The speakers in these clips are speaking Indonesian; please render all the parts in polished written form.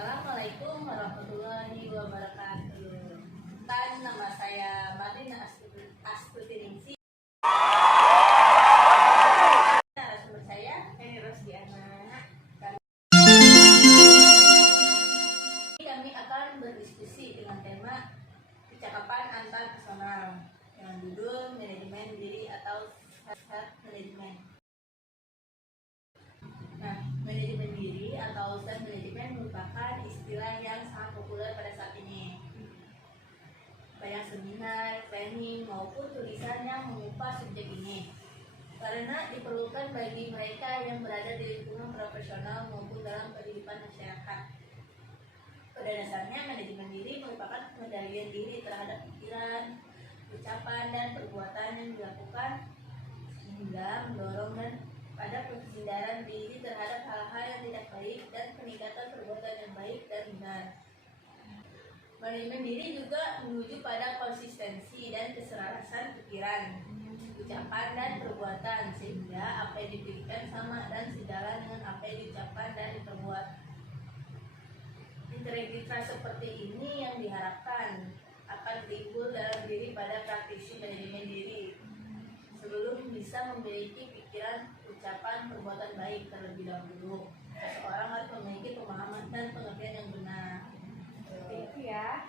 Assalamualaikum warahmatullahi wabarakatuh. Nama saya Marlina Astuti Ningsih. Narasumber saya Heni Rosdiana. Kami akan berdiskusi dengan tema percakapan antar personal dengan judul manajemen diri atau self management. Nah, manajemen diri atau self management merupakan istilah yang sangat populer pada saat ini. Banyak seminar, training, maupun tulisan yang mengupas subjek ini karena diperlukan bagi mereka yang berada di lingkungan profesional maupun dalam kehidupan masyarakat. Pada dasarnya, manajemen diri merupakan pengendalian diri terhadap pikiran, ucapan, dan perbuatan yang dilakukan sehingga mendorong dan pada penghindaran diri terhadap hal-hal yang tidak baik dan peningkatan perbuatan yang baik dan benar. Manajemen diri juga menuju pada konsistensi dan keselarasan pikiran, ucapan, dan perbuatan sehingga apa yang dipikirkan sama dan sejalan dengan apa yang diucapkan dan diperbuat. Integritas seperti ini yang diharapkan akan timbul dalam diri pada praktisi manajemen diri. Sebelum bisa memiliki pikiran, ucapan, perbuatan baik terlebih dahulu, seseorang harus memiliki pemahaman dan pengertian yang benar. Itu ya.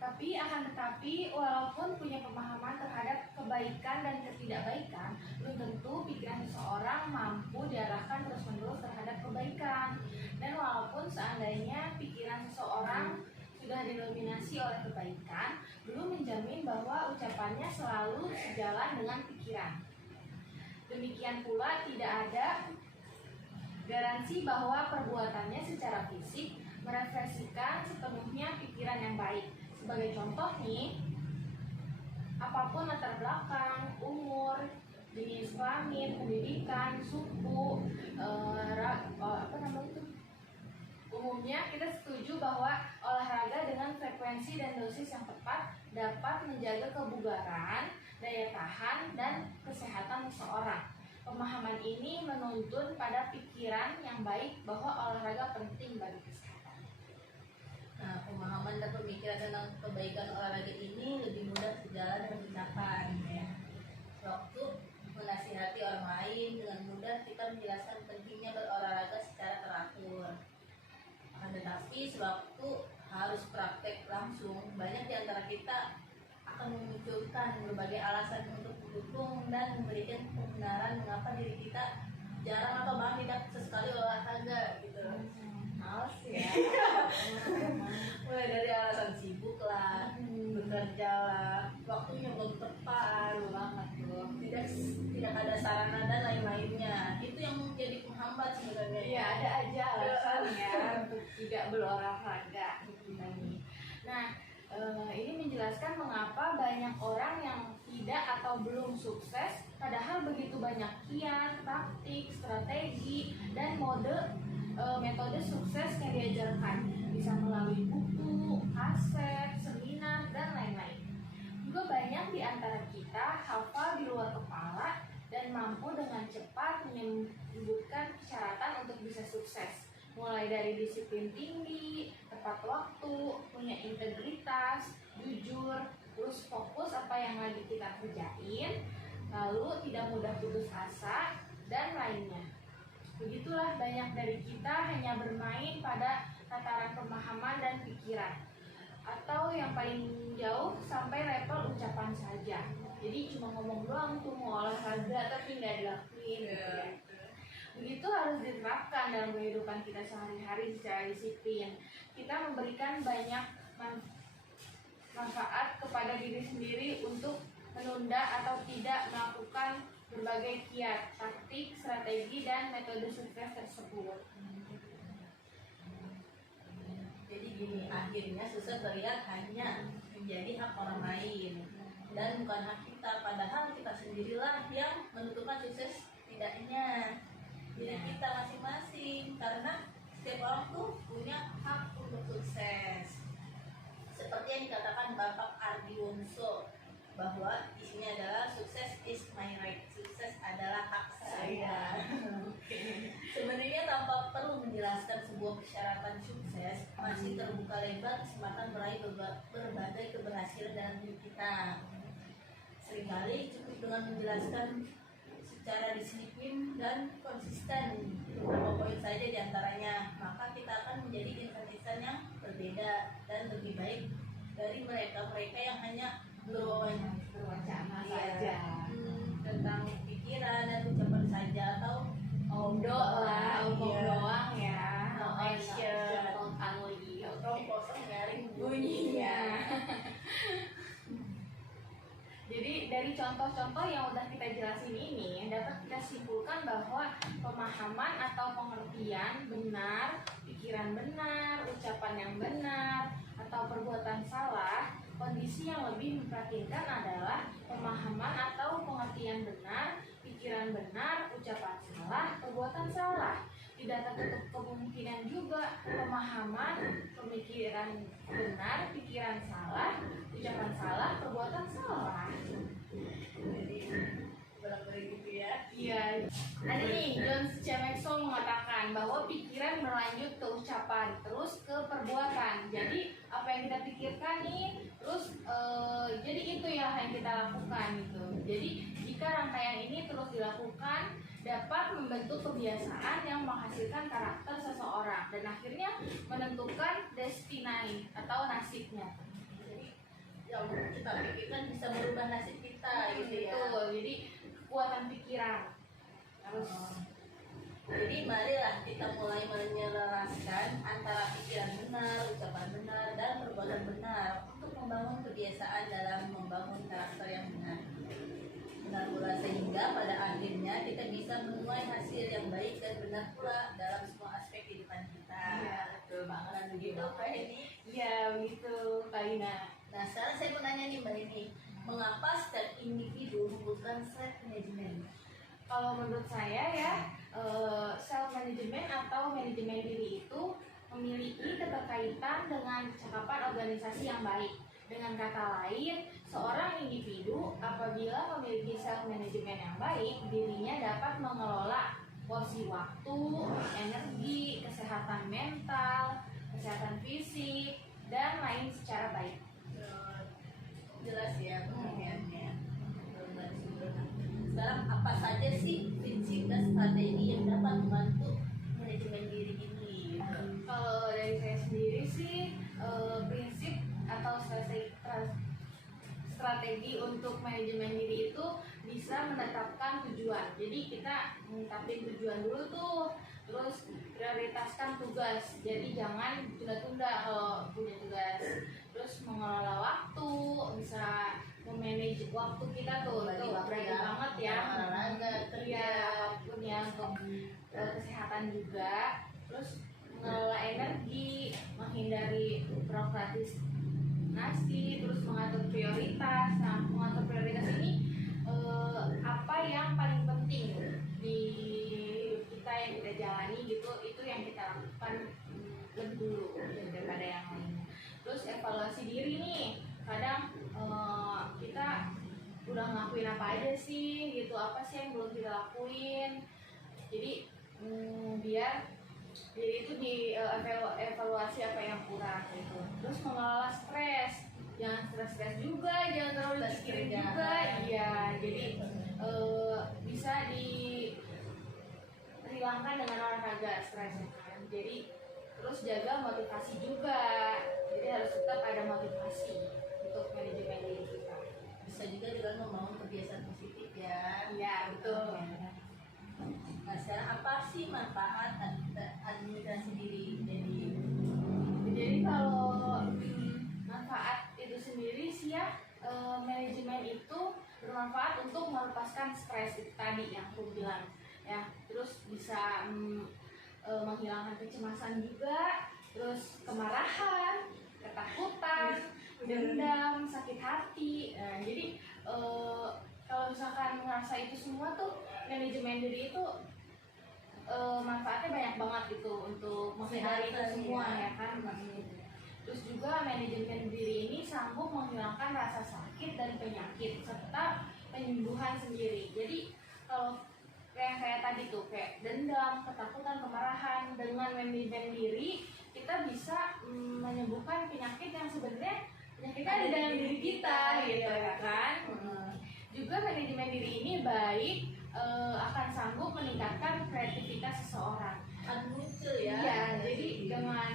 Tetapi walaupun punya pemahaman terhadap kebaikan dan ketidakbaikan, belum tentu pikiran seseorang mampu diarahkan terus-menerus terhadap kebaikan. Dan walaupun seandainya pikiran seseorang sudah didominasi oleh kebaikan, belum menjamin bahwa ucapannya selalu sejalan dengan pikiran. Demikian pula tidak ada garansi bahwa perbuatannya secara fisik merefleksikan sepenuhnya pikiran yang baik. Sebagai contoh nih, apapun latar belakang, umur, jenis kelamin, pendidikan, suku, umumnya kita setuju bahwa olahraga dengan frekuensi dan dosis yang tepat dapat menjaga kebugaran, daya tahan, dan kesehatan seseorang. Pemahaman ini menuntun pada pikiran yang baik bahwa olahraga penting bagi kesehatan. Nah, pemahaman dan pemikiran tentang kebaikan olahraga ini lebih mudah sejalan dengan ucapan, ya. Waktu menasihati orang lain dengan mudah kita menjelaskan pentingnya berolahraga secara teratur. Akan tetapi sewaktu harus praktek langsung, banyak di antara kita akan memunculkan berbagai alasan untuk mendukung dan memberikan pembenaran mengapa diri kita jarang atau bahkan tidak sesekali olahraga gitu. Males ya. Mulai dari alasan sibuk lah, bekerja lah, waktunya belum tepat banget tuh. Tidak ada sarana dan lain-lainnya. Itu yang menjadi penghambat sebenarnya. Iya, ada aja alasan ya untuk tidak berolahraga. Nah, ini menjelaskan mengapa banyak orang yang tidak atau belum sukses, padahal begitu banyak kiat, taktik, strategi, dan metode sukses yang diajarkan, bisa melalui buku, kaset, seminar, dan lain-lain. Juga banyak di antara kita hafal di luar kepala dan mampu dengan cepat menyebutkan persyaratan untuk bisa sukses, mulai dari disiplin tinggi, tepat waktu, punya integritas, jujur, terus fokus apa yang lagi kita kerjain, lalu tidak mudah putus asa, dan lainnya. Begitulah banyak dari kita hanya bermain pada tataran pemahaman dan pikiran, atau yang paling jauh sampai level ucapan saja. Jadi cuma ngomong doang tuh mau olahraga tapi nggak dilakuin gitu ya. Begitu harus diterapkan dalam kehidupan kita sehari-hari secara disiplin. Kita memberikan banyak manfaat kepada diri sendiri untuk menunda atau tidak melakukan berbagai kiat, taktik, strategi, dan metode sukses tersebut. Jadi gini, akhirnya sukses terlihat hanya menjadi hak orang lain dan bukan hak kita, padahal kita sendirilah yang menentukan sukses tidaknya diri kita masing-masing, karena setiap orang tuh punya hak untuk sukses. Seperti yang dikatakan Bapak Ardi Wongso, bahwa isinya adalah sukses is my right, sukses adalah hak saya. Sebenarnya tanpa perlu menjelaskan sebuah persyaratan sukses, masih terbuka lebar kesempatan meraih berbagai keberhasilan dalam hidup kita. Seringkali cukup dengan menjelaskan secara disiplin dan konsisten beberapa poin saja diantaranya, maka kita akan menjadi insan-insan yang berbeda dan lebih baik dari mereka-mereka yang hanya berwacana saja. Tentang pikiran dan ucapan saja atau Omong doang ya, no action, atau kosong nyaring bunyinya. Jadi dari contoh-contoh yang udah kita jelasin ini dapat kita simpulkan bahwa pemahaman atau pengertian benar, pikiran benar, ucapan yang benar, atau perbuatan salah, kondisi yang lebih memprihatinkan adalah pemahaman atau pengertian benar, pikiran benar, ucapan salah, perbuatan salah. Tidak tertutup kemungkinan juga pemahaman, pemikiran benar, pikiran salah, ucapan salah, perbuatan salah. jadi bolak-balik gitu ya. Iya. Ada nih John C. Maxwell mengatakan bahwa pikiran berlanjut ke ucapan, terus ke perbuatan. Jadi apa yang kita pikirkan nih, terus jadi itu ya yang kita lakukan gitu. Jadi jika rangkaian ini terus dilakukan, dapat membentuk kebiasaan yang menghasilkan karakter seseorang dan akhirnya menentukan destiny atau nasibnya. Jadi yang kita pikirkan bisa merubah nasib kita gitu ya. Betul. Jadi kekuatan pikiran harus. Jadi marilah kita mulai menyelaraskan antara pikiran benar, ucapan benar, dan perbuatan benar untuk membangun kebiasaan dalam membangun karakter yang benar. Benar pula sehingga pada akhirnya kita bisa menuai hasil yang baik dan benar pula dalam semua aspek kehidupan kita. Iya, betul banget. Dan begitu Kak ini. Iya, begitu Kak Ina. Nah sekarang saya mau nanya nih Mbak ini, mengapa setiap individu membutuhkan self management? Kalau menurut saya ya, self management atau manajemen diri itu memiliki keterkaitan dengan cakapan organisasi yang baik. Dengan kata lain, seorang individu apabila memiliki self management yang baik, dirinya dapat mengelola porsi waktu, energi, kesehatan mental, kesehatan fisik, dan lain secara baik. Jelas ya pengertiannya. Sekarang apa saja sih prinsip dan strategi yang dapat membantu manajemen diri ini? Kalau dari saya sendiri sih, prinsip atau strategi untuk manajemen diri itu bisa menetapkan tujuan. Jadi kita menetapkan tujuan dulu tuh, terus prioritaskan tugas. Jadi jangan tunda-tunda kalau punya tugas. Terus mengelola waktu, bisa memanage waktu kita tuh, itu berarti banget ya. Olahraga, kerja, apapun ya, untuk kesehatan juga. Terus mengelola energi, menghindari prokrastinasi, terus mengatur prioritas. Nah, mengatur prioritas ini apa yang paling penting di hidup kita yang kita jalani gitu, itu yang kita lakukan lebih dulu daripada yang lainnya. Terus evaluasi diri nih, kadang kita udah ngelakuin apa aja sih gitu, apa sih yang belum kita lakuin. Jadi biar diri itu di evaluasi apa yang kurang gitu. Terus mengelola stres, jangan stres juga, jangan terlalu dipikirin juga. Iya, jadi bisa dihilangkan dengan olahraga stresnya kan. Jadi terus jaga motivasi juga, jadi harus tetap ada motivasi untuk manajemen diri kita. bisa juga dengan membangun kebiasaan positif ya. Iya, betul. Nah sekarang apa sih manfaat administrasi diri? Jadi kalau manfaat itu sendiri sih ya, manajemen itu bermanfaat untuk melepaskan stres itu tadi yang aku bilang ya. Terus bisa menghilangkan kecemasan juga, terus kemarahan, ketakutan, dendam, sakit hati. Nah, jadi kalau misalkan merasa itu semua tuh, manajemen diri itu manfaatnya banyak banget gitu untuk menghindari itu semua ya kan. Terus juga manajemen diri ini sanggup menghilangkan rasa sakit dan penyakit serta penyembuhan sendiri. Jadi kalau kayak tadi tuh, kayak dendam, ketakutan, kemarahan. Dengan manajemen diri kita bisa menyembuhkan penyakit yang sebenarnya penyakitnya ada dalam diri kita gitu kan. Juga manajemen diri ini baik, akan sanggup meningkatkan kreativitas seseorang. Muncul ya. Iya, jadi dengan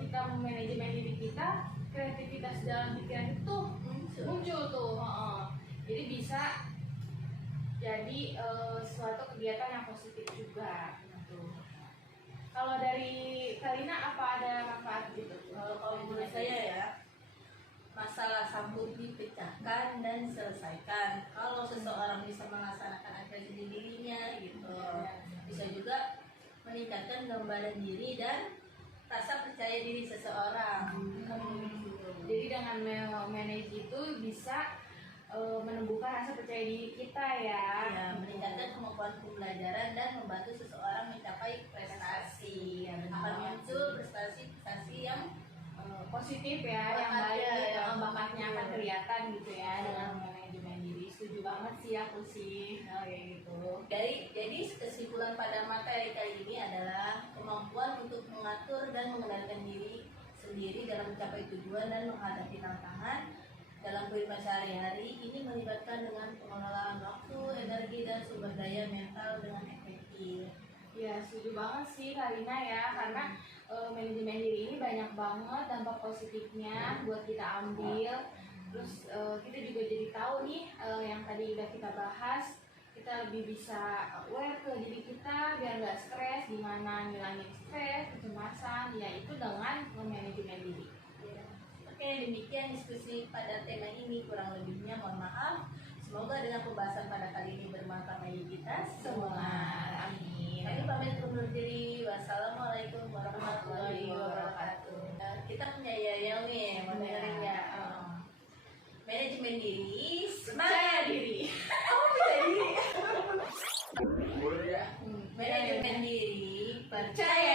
kita memanajemen diri kita, kreativitas dalam pikiran itu muncul tuh. Jadi bisa jadi suatu kegiatan yang positif juga gitu. Kalau dari Karina apa ada manfaat gitu? Kalau menurut saya ya, masalah sambut dipecahkan dan selesaikan. Kalau seseorang bisa melaksanakan aktivitas dirinya gitu, bisa juga meningkatkan gambaran diri dan rasa percaya diri seseorang. Jadi dengan manage itu bisa menumbuhkan rasa percaya diri kita ya. Ya, meningkatkan kemampuan pembelajaran dan membantu seseorang mencapai prestasi. Akan muncul prestasi-prestasi yang Positif ya, yang baik, yang bakatnya akan kelihatan gitu ya dengan manajemen diri. Setuju banget sih aku sih, kayak gitu. Jadi kesimpulan pada materi kali ini adalah kemampuan untuk mengatur dan mengendalikan diri sendiri dalam mencapai tujuan dan menghadapi tantangan dalam kehidupan sehari-hari. Ini melibatkan dengan pengelolaan waktu, energi, dan sumber daya mental dengan efektif. Ya, setuju banget sih Karina ya, karena manajemen diri ini banyak banget dampak positifnya buat kita ambil. Terus kita juga jadi tahu nih, yang tadi udah kita bahas, kita lebih bisa aware ke diri kita biar nggak stres, gimana ngilangin stres, kecemasan, yaitu dengan manajemen diri. Oke, demikian diskusi pada tema ini. Kurang lebihnya mohon maaf. Semoga dengan pembahasan pada kali ini bermanfaat bagi kita semua. Amin. Kami pamit undur diri. Wassalamualaikum warahmatullahi wabarakatuh. Kita punya Yayel nih, mau dengerin ya. Manajemen diri, Percaya diri. percaya diri. Manajemen diri, percaya